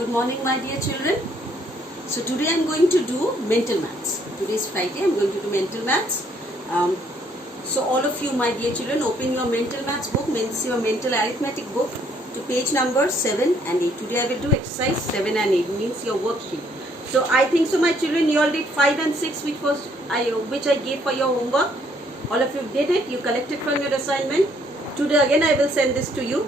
Good morning, my dear children. So today I am going to do mental maths. Today is Friday. I am going to do mental maths. So all of you, my dear children, open your mental maths book, means your mental arithmetic book, to page number 7 and 8. Today I will do exercise 7 and 8, means your worksheet. So I think so, my children, you all did 5 and 6, which I gave for your homework. All of you did it. You collected from your assignment. Today again I will send this to you.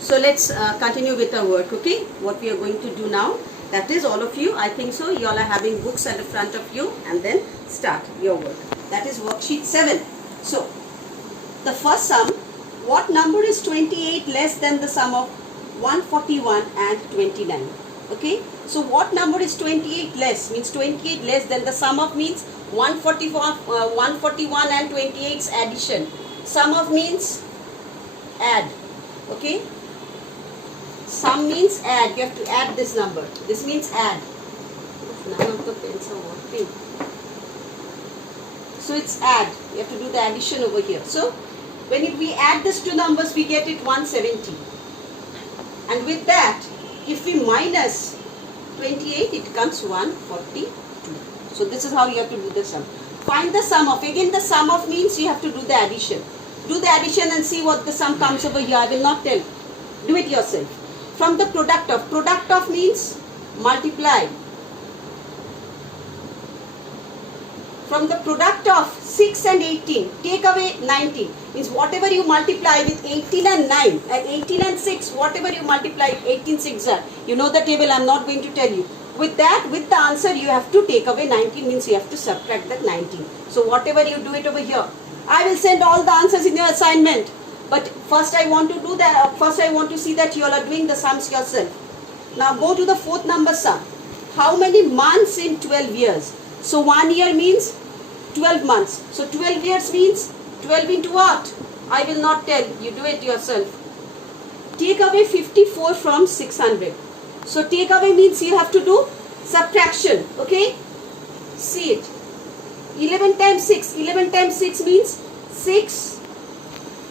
So let's continue with our work, okay? What we are going to do now, that is all of you, I think so, you all are having books at the front of you, and then start your work. That is worksheet 7. So, the first sum, what number is 28 less than the sum of 141 and 29? Okay? So, what number is 28 less? Means 28 less than the sum of means 141 and 28's addition. Sum of means add. Okay? Sum means add. You have to add this number. This means add. None of the pens are working. So it's add. You have to do the addition over here. So when we add these two numbers, we get it 170. And with that, if we minus 28, it comes 142. So this is how you have to do the sum. Find the sum of. Again, the sum of means you have to do the addition. Do the addition and see what the sum comes over here. I will not tell. Do it yourself. From the product of. Product of means multiply. From the product of 6 and 18, take away 19. Means whatever you multiply with 18 and 9, 18 and 6, whatever you multiply, 18 6 are. You know the table, I am not going to tell you. With that, with the answer, you have to take away 19, means you have to subtract that 19. So whatever you do it over here. I will send all the answers in your assignment. But first I want to do that. First I want to see that you all are doing the sums yourself. Now go to the fourth number sum. How many months in 12 years? So 1 year means 12 months. So 12 years means 12 into what? I will not tell. You do it yourself. Take away 54 from 600. So take away means you have to do subtraction. Okay? See it. 11 times 6. 11 times 6 means 6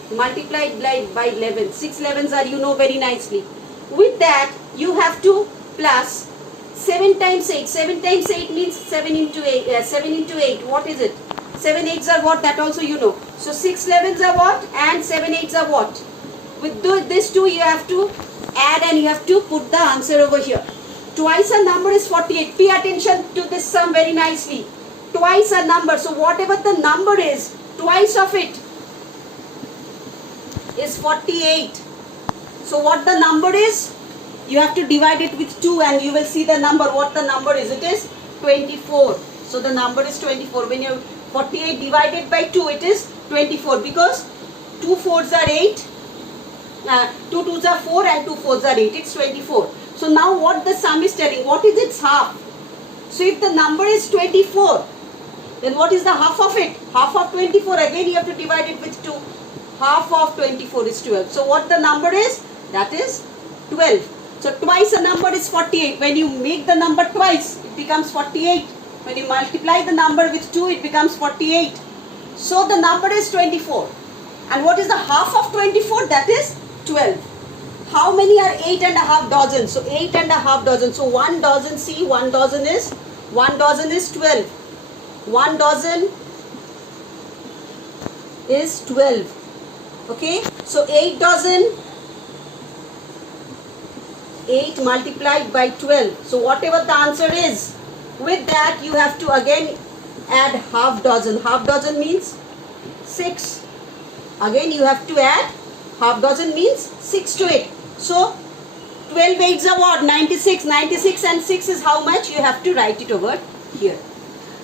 multiplied by 11. 6 11s are, you know very nicely. With that, you have to plus 7 times 8. 7 times 8 means 7 into 8. 7 into 8. What is it? 7 8s are what? That also you know. So 6 11s are what? And 7 8s are what? With this two, you have to add and you have to put the answer over here. Twice a number is 48. Pay attention to this sum very nicely. Twice a number. So whatever the number is, twice of it is 48. So what the number is? You have to divide it with 2 and you will see the number. What the number is? It is 24. So the number is 24. When you 48 divided by 2, it is 24, because 2 4s are 8, 2 2s are 4 and 2 4s are 8. It's 24. So now what the sum is telling? What is its half? So if the number is 24, then what is the half of it? Half of 24, again you have to divide it with 2. Half of 24 is 12. So what the number is? That is 12. So twice a number is 48. When you make the number twice, it becomes 48. When you multiply the number with 2, it becomes 48. So the number is 24. And what is the half of 24? That is 12. How many are 8.5 dozen? So 8.5 dozen. So 1 dozen, see, 1 dozen is 12. 1 dozen is 12. Okay, so 8 dozen, 8 multiplied by 12. So whatever the answer is, with that you have to again add half dozen. Half dozen means 6. Again you have to add half dozen means 6 to it. So 12 8s are what? 96. 96 and 6 is how much? You have to write it over here.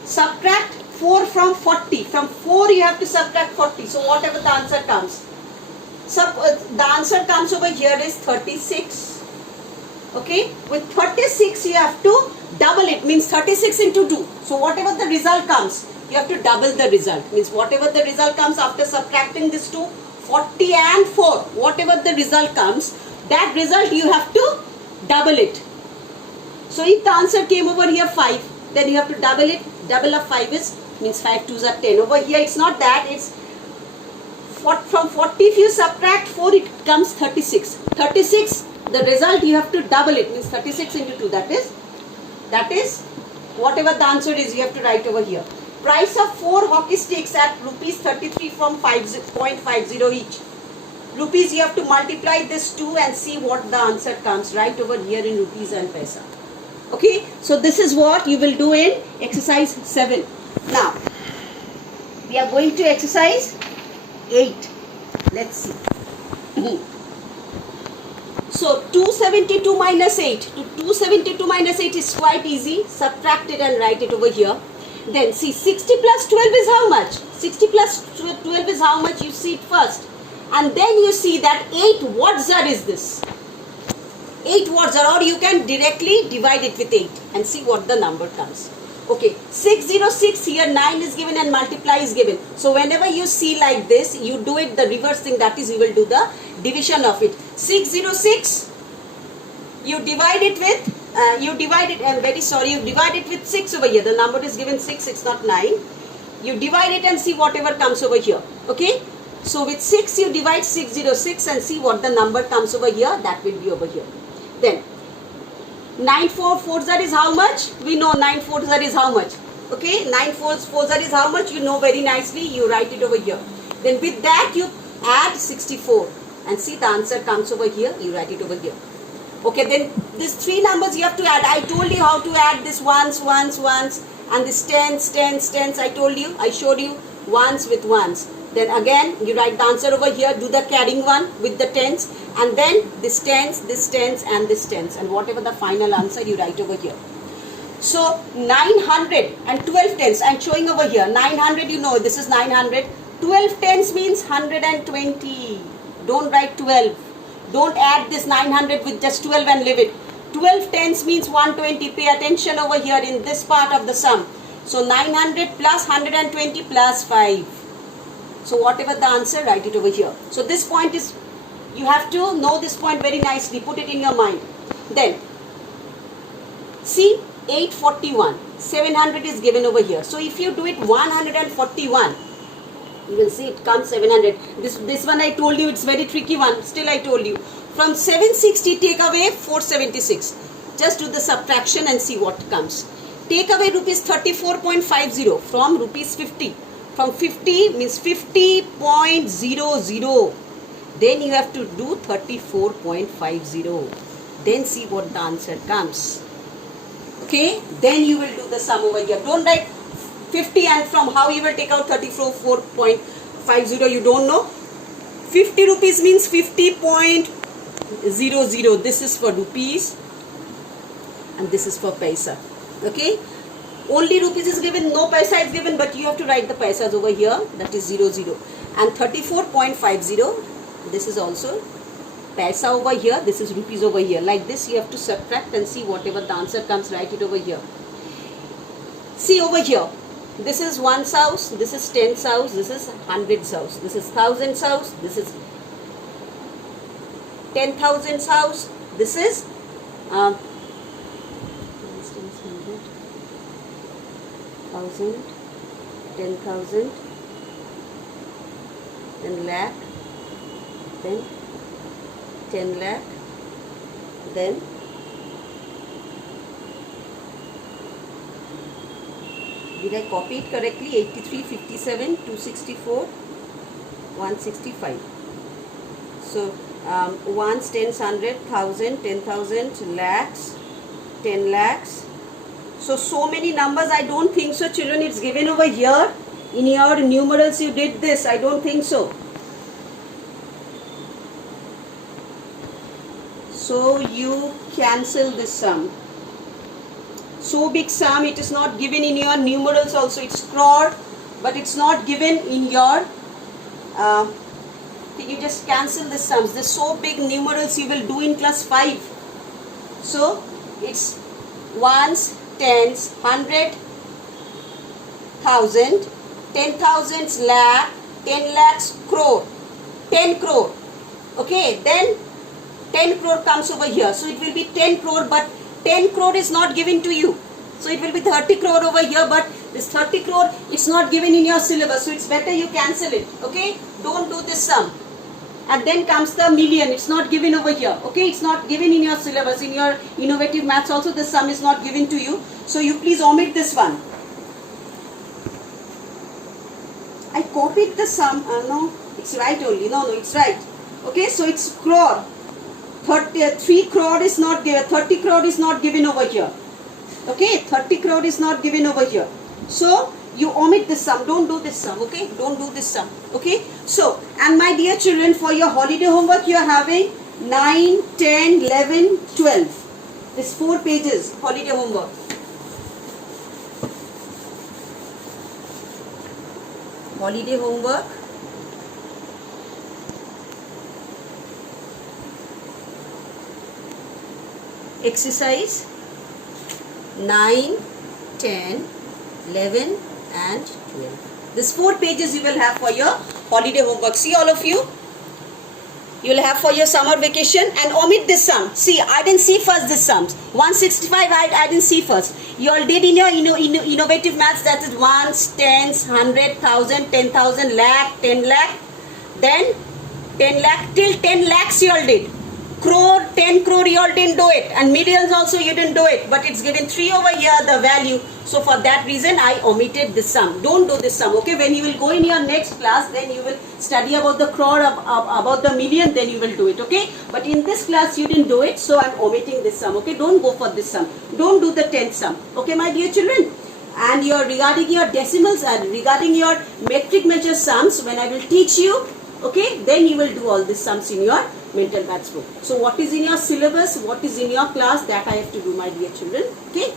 Subtract 4 from 40. From 4 you have to subtract 40. So whatever the answer comes. The answer comes over here is 36. Okay, with 36 you have to double it, means 36 into 2. So whatever the result comes, you have to double the result. Means whatever the result comes after subtracting this 2, 40 and 4, whatever the result comes, that result you have to double it. So if the answer came over here 5, then you have to double it. Double of 5 is, means 5 2s are 10. Over here it's not that, it's from 40 if you subtract 4, it comes 36. 36 the result you have to double it, means 36 into 2, that is whatever the answer is, you have to write over here. Price of 4 hockey sticks at rupees 33 from 0.50 each. Rupees, you have to multiply this 2 and see what the answer comes right over here in rupees and paisa. Okay, so this is what you will do in exercise 7. Now, we are going to exercise 8. Let's see. So 272 minus 8. 272 minus 8 is quite easy. Subtract it and write it over here. Then see, 60 plus 12 is how much? 60 plus 12 is how much? You see it first. And then you see that 8 Watzar is this. 8 Watzar, or you can directly divide it with 8 and see what the number comes. Okay, 606 here, 9 is given and multiply is given. So whenever you see like this, you do it the reverse thing, that is you will do the division of it. 606, you divide it with, you divide it with 6 over here. The number is given 6, it's not 9. You divide it and see whatever comes over here. Okay, so with 6 you divide 606 and see what the number comes over here, that will be over here. Then 9 4 is how much? We know 9 4 is how much? Okay, 9 4 is how much? You know very nicely, you write it over here. Then with that you add 64 and see the answer comes over here, you write it over here. Okay, then these 3 numbers you have to add. I told you how to add this ones, and this tens. I told you, I showed you ones with ones. Then again you write the answer over here, do the carrying one with the tens, and then this tens and this tens, and whatever the final answer you write over here. So 912 tens, I am showing over here, 900, you know this is 900, 12 tens means 120, don't write 12, don't add this 900 with just 12 and leave it. 12 tens means 120, pay attention over here in this part of the sum. So 900 plus 120 plus 5. So whatever the answer, write it over here. So this point is, you have to know this point very nicely, put it in your mind. Then, see 841, 700 is given over here. So if you do it 141, you will see it comes 700. This one I told you, it's very tricky one, still I told you. From 760 take away 476. Just do the subtraction and see what comes. Take away rupees 34.50 from rupees 50. From 50 means 50.00. Then you have to do 34.50. Then see what the answer comes. Okay, then you will do the sum over here. Don't write 50 and from how you will take out 34.50, you don't know. 50 rupees means 50.00. This is for rupees and this is for paisa. Okay, only rupees is given, no paisa is given, but you have to write the paisas over here, that is 00. And 34.50, this is also paisa over here, this is rupees over here. Like this you have to subtract and see whatever the answer comes, write it over here. See over here, this is 1 house, this is 10 house, this is 100 house, this is 1000 house, this is 10,000 house, this is 1,000, 10,000, then lakh, then 10 lakh, then did I copy it correctly? 83, 57, 264, 165. So ones, tens, 100, 1,000, 10,000, lakhs, 10 lakhs. So many numbers, I don't think so, children. It's given over here. In your numerals you did this. I don't think so. So you cancel this sum. So big sum, it is not given in your numerals also. It's crore, but it's not given in your, you just cancel the sums. The so big numerals you will do in class 5. So it's ones, tens, 100, 1,000, 10,000, lakh, 10 lakhs, crore, 10 crore. Okay, then 10 crore comes over here. So it will be 10 crore, but 10 crore is not given to you. So it will be 30 crore over here, but this 30 crore, it's not given in your syllabus. So it's better you cancel it. Okay, don't do this sum. and then comes the million. It's not given over here. Okay, it's not given in your syllabus. In your innovative maths also, the sum is not given to you. So you please omit this one. I copied the sum. No, it's right only. No, it's right. Okay, so it's crore. 3 crore is not given. 30 crore is not given over here. Okay, 30 crore is not given over here. So you omit this sum. Don't do this sum. Okay, don't do this sum. Okay. So, and my dear children, for your holiday homework, you are having 9, 10, 11, 12. This 4 pages holiday homework. Holiday homework. Exercise 9, 10, 11 and 12. This 4 pages you will have for your holiday homework. See, all of you, you will have for your summer vacation, and omit this sum. See, I didn't see first this sums. 165 I didn't see first. You all did in your innovative maths, that is ones, tens, 100, 1000, 10,000, lakh, 10 lakh. Then 10 lakh till 10 lakhs you all did. Crore, 10 crore you all didn't do it, and millions also you didn't do it, but it's given 3 over here, the value. So for that reason I omitted this sum. Don't do this sum. Okay, when you will go in your next class, then you will study about the crore, about the million, then you will do it. Okay, but in this class you didn't do it, so I'm omitting this sum. Okay, don't go for this sum. Don't do the 10th sum. Okay, my dear children. And regarding your decimals and regarding your metric measure sums, when I will teach you, okay, then you will do all these sums in your mental maths book. So what is in your syllabus, what is in your class, that I have to do, my dear children. Okay.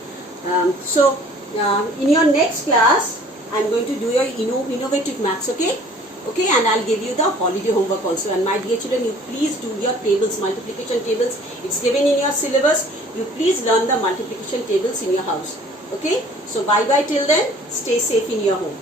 In your next class, I am going to do your innovative maths. Okay. Okay, and I'll give you the holiday homework also. And my dear children, you please do your tables, multiplication tables. It's given in your syllabus. You please learn the multiplication tables in your house. Okay. So bye bye till then. Stay safe in your home.